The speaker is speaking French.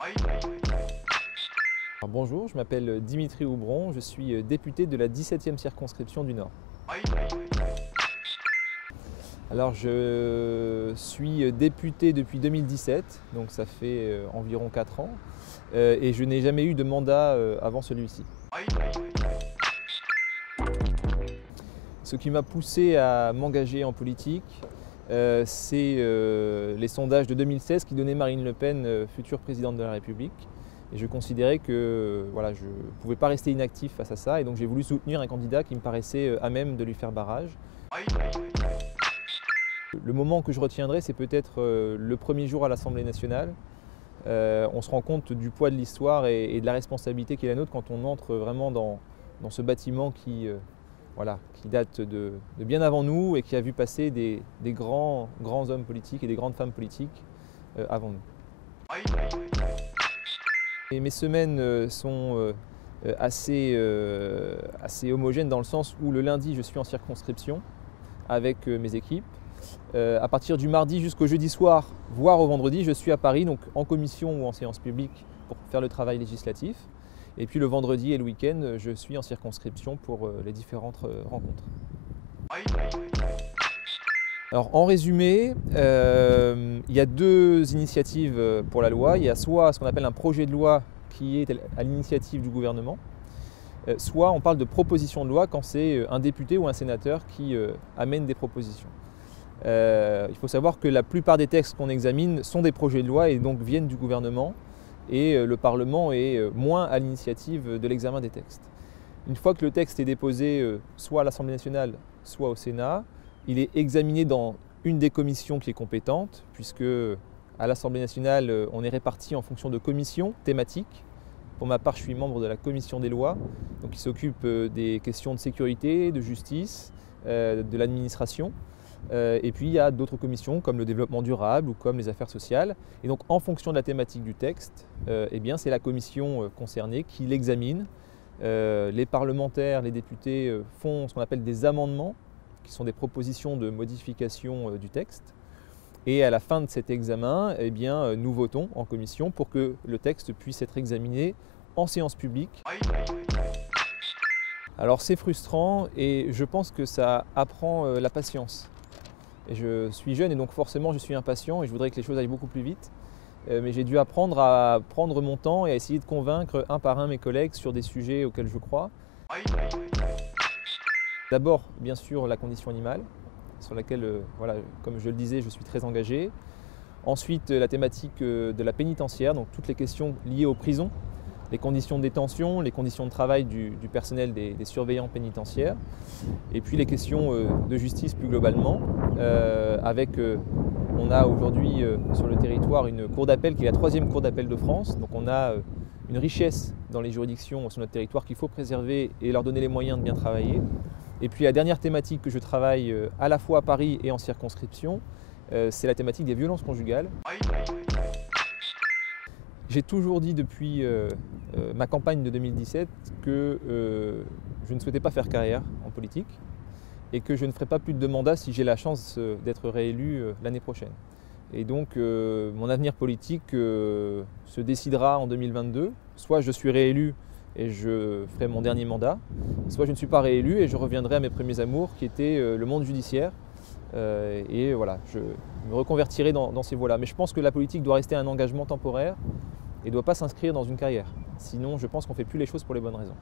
Alors bonjour, je m'appelle Dimitri Houbron, je suis député de la 17e circonscription du Nord. Alors je suis député depuis 2017, donc ça fait environ 4 ans, et je n'ai jamais eu de mandat avant celui-ci. Ce qui m'a poussé à m'engager en politique, c'est les sondages de 2016 qui donnaient Marine Le Pen future présidente de la République. Et je considérais que voilà, je ne pouvais pas rester inactif face à ça, et donc j'ai voulu soutenir un candidat qui me paraissait à même de lui faire barrage. Le moment que je retiendrai, c'est peut-être le premier jour à l'Assemblée nationale. On se rend compte du poids de l'histoire et de la responsabilité qui est la nôtre quand on entre vraiment dans ce bâtiment qui date de bien avant nous et qui a vu passer des grands hommes politiques et des grandes femmes politiques avant nous. Et mes semaines sont assez homogènes dans le sens où le lundi, je suis en circonscription avec mes équipes. À partir du mardi jusqu'au jeudi soir, voire au vendredi, je suis à Paris, donc en commission ou en séance publique pour faire le travail législatif. Et puis le vendredi et le week-end, je suis en circonscription pour les différentes rencontres. Alors en résumé, il y a deux initiatives pour la loi. Il y a soit ce qu'on appelle un projet de loi qui est à l'initiative du gouvernement, soit on parle de proposition de loi quand c'est un député ou un sénateur qui amène des propositions. Il faut savoir que la plupart des textes qu'on examine sont des projets de loi et donc viennent du gouvernement, et le Parlement est moins à l'initiative de l'examen des textes. Une fois que le texte est déposé soit à l'Assemblée nationale, soit au Sénat, il est examiné dans une des commissions qui est compétente, puisque à l'Assemblée nationale, on est réparti en fonction de commissions thématiques. Pour ma part, je suis membre de la commission des lois, donc qui s'occupe des questions de sécurité, de justice, de l'administration. Et puis il y a d'autres commissions comme le développement durable ou comme les affaires sociales. Et donc en fonction de la thématique du texte, c'est la commission concernée qui l'examine. Les parlementaires, les députés font ce qu'on appelle des amendements, qui sont des propositions de modification du texte. Et à la fin de cet examen, nous votons en commission pour que le texte puisse être examiné en séance publique. Alors c'est frustrant et je pense que ça apprend la patience. Et je suis jeune et donc forcément je suis impatient et je voudrais que les choses aillent beaucoup plus vite. Mais j'ai dû apprendre à prendre mon temps et à essayer de convaincre un par un mes collègues sur des sujets auxquels je crois. D'abord, bien sûr, la condition animale, sur laquelle, comme je le disais, je suis très engagé. Ensuite, la thématique de la pénitentiaire, donc toutes les questions liées aux prisons, les conditions de détention, les conditions de travail du personnel des surveillants pénitentiaires, et puis les questions de justice plus globalement, on a aujourd'hui sur le territoire une cour d'appel qui est la 3e cour d'appel de France, donc on a une richesse dans les juridictions sur notre territoire qu'il faut préserver et leur donner les moyens de bien travailler. Et puis la dernière thématique que je travaille à la fois à Paris et en circonscription, c'est la thématique des violences conjugales. J'ai toujours dit depuis ma campagne de 2017 que je ne souhaitais pas faire carrière en politique et que je ne ferai pas plus de mandats si j'ai la chance d'être réélu l'année prochaine. Et donc mon avenir politique se décidera en 2022. Soit je suis réélu et je ferai mon dernier mandat, soit je ne suis pas réélu et je reviendrai à mes premiers amours qui étaient le monde judiciaire. Et voilà, je me reconvertirai dans ces voies-là. Mais je pense que la politique doit rester un engagement temporaire et ne doit pas s'inscrire dans une carrière. Sinon, je pense qu'on ne fait plus les choses pour les bonnes raisons.